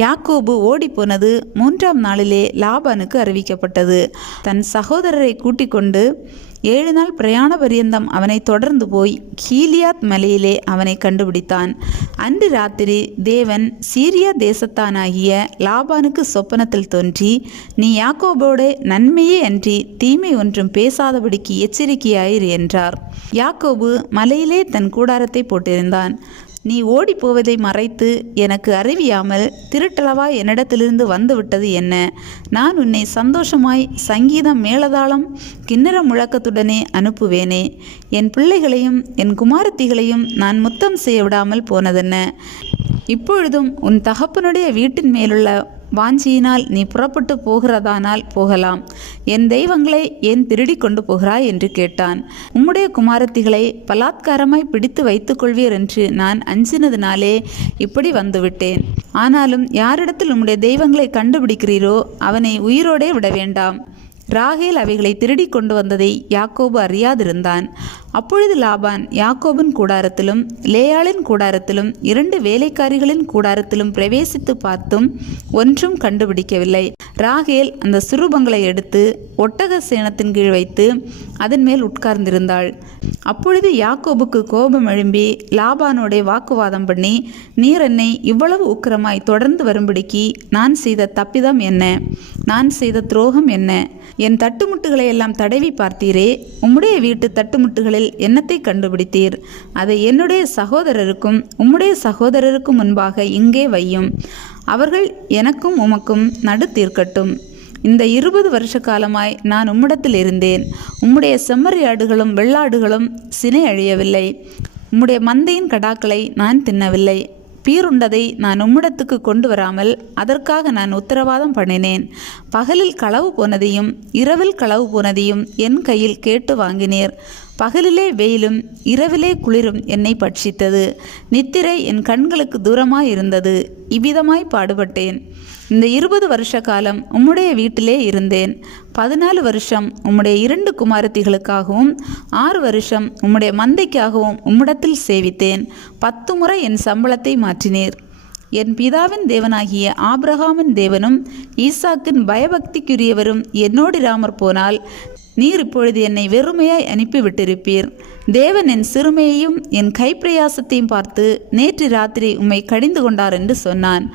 யாக்கோபு ஓடிப்போனது 3ஆம் நாளிலே லாபானுக்கு அறிவிக்கப்பட்டது. தன் சகோதரரை கூட்டிக் கொண்டு 7 நாள் பிரயாண பரியந்தம் அவனை தொடர்ந்து போய் கீலியாத் மலையிலே அவனை கண்டுபிடித்தான். அன்று ராத்திரி தேவன் சீரியா தேசத்தானாகிய லாபானுக்கு சொப்பனத்தில் தோன்றி, நீ யாக்கோபோடு நன்மையே அன்றி தீமை ஒன்றும் பேசாதபடிக்கு எச்சரிக்கையாயிரு என்றார். யாக்கோபு மலையிலே தன் கூடாரத்தை போட்டிருந்தான். நீ ஓடி போவதை மறைத்து எனக்கு அறிவியாமல் திருட்டளவாய் என்னிடத்திலிருந்து வந்துவிட்டது என்ன? நான் உன்னை சந்தோஷமாய் சங்கீதம் மேளதாளம் கிண்ணற முழக்கத்துடனே அனுப்புவேனே. என் பிள்ளைகளையும் என் குமாரத்திகளையும் நான் முத்தம் செய்ய விடாமல் போனதென்ன? இப்பொழுதும் உன் தகப்பனுடைய வீட்டின் மேலுள்ள வாஞ்சியினால் நீ புறப்பட்டு போகிறதானால் போகலாம். என் தெய்வங்களை ஏன் திருடி கொண்டு போகிறாய் என்று கேட்டான். உம்முடைய குமாரத்திகளை பலாத்காரமாய் பிடித்து வைத்துக் கொள்வீர் என்று நான் அஞ்சினதினாலே இப்படி வந்துவிட்டேன். ஆனாலும் யாரிடத்தில் உம்முடைய தெய்வங்களை கண்டுபிடிக்கிறீரோ அவனை உயிரோடே விட வேண்டாம். ராகேல் அவைகளை திருடி கொண்டு வந்ததை யாக்கோபு அறியாதிருந்தான். அப்பொழுது லாபான் யாக்கோபின் கூடாரத்திலும் லேயாளின் கூடாரத்திலும் 2 வேலைக்காரிகளின் கூடாரத்திலும் பிரவேசித்து பார்த்தும் ஒன்றும் கண்டுபிடிக்கவில்லை. ராகேல் அந்த சுரூபங்களை எடுத்து ஒட்டக சேணத்தின் கீழ் வைத்து அதன் மேல் உட்கார்ந்திருந்தாள். அப்பொழுது யாக்கோபுக்கு கோபம் எழும்பி லாபானோடே வாக்குவாதம் பண்ணி, நீர் என்னை இவ்வளவு உக்கிரமாய் தொடர்ந்து வரும்படிக்கு நான் செய்த தப்பிதம் என்ன? நான் செய்த துரோகம் என்ன? என் தட்டுமுட்டுகளை எல்லாம் தடவி பார்த்தீரே. உம்முடைய வீட்டு தட்டுமுட்டுகளில் என்னத்தை கண்டுபிடித்தீர்? அதை என்னுடைய சகோதரருக்கும் உம்முடைய சகோதரருக்கும் முன்பாக இங்கே வையும். அவர்கள் எனக்கும் உமக்கும் நடு தீர்க்கட்டும். இந்த 20 வருஷ காலமாய் நான் உம்மிடத்தில் இருந்தேன். உம்முடைய செம்மறியாடுகளும் வெள்ளாடுகளும் சினை அழியவில்லை. உம்முடைய மந்தையின் கடாக்களை நான் தின்னவில்லை. பீருண்டதை நான் உம்மிடத்துக்கு கொண்டு வராமல் அதற்காக நான் உத்தரவாதம் பண்ணினேன். பகலில் களவு போனதையும் இரவில் களவு போனதையும் என் கையில் கேட்டு வாங்கினீர். பகலிலே வெயிலும் இரவிலே குளிரும் என்னை பட்சித்தது. நித்திரை என் கண்களுக்கு தூரமாயிருந்தது. இவ்விதமாய் பாடுபட்டேன். இந்த 20 வருஷ காலம் உம்முடைய வீட்டிலே இருந்தேன். 14 வருஷம் உம்முடைய 2 குமாரத்திகளுக்காகவும் 6 வருஷம் உம்முடைய மந்தைக்காகவும் உம்மிடத்தில் சேவித்தேன். 10 முறை என் சம்பளத்தை மாற்றினீர். என் பிதாவின் தேவனாகிய ஆபிரகாமின் தேவனும் ஈசாக்கின் பயபக்திக்குரியவரும் என்னோடிராமற் போனால் நீர் இப்பொழுது என்னை வெறுமையாய் அனுப்பிவிட்டிருப்பீர். தேவன் என் சிறுமையையும் என் கைப்பிரயாசத்தையும் பார்த்து நேற்று ராத்திரி உம்மை கடிந்து கொண்டார் என்று சொன்னான்.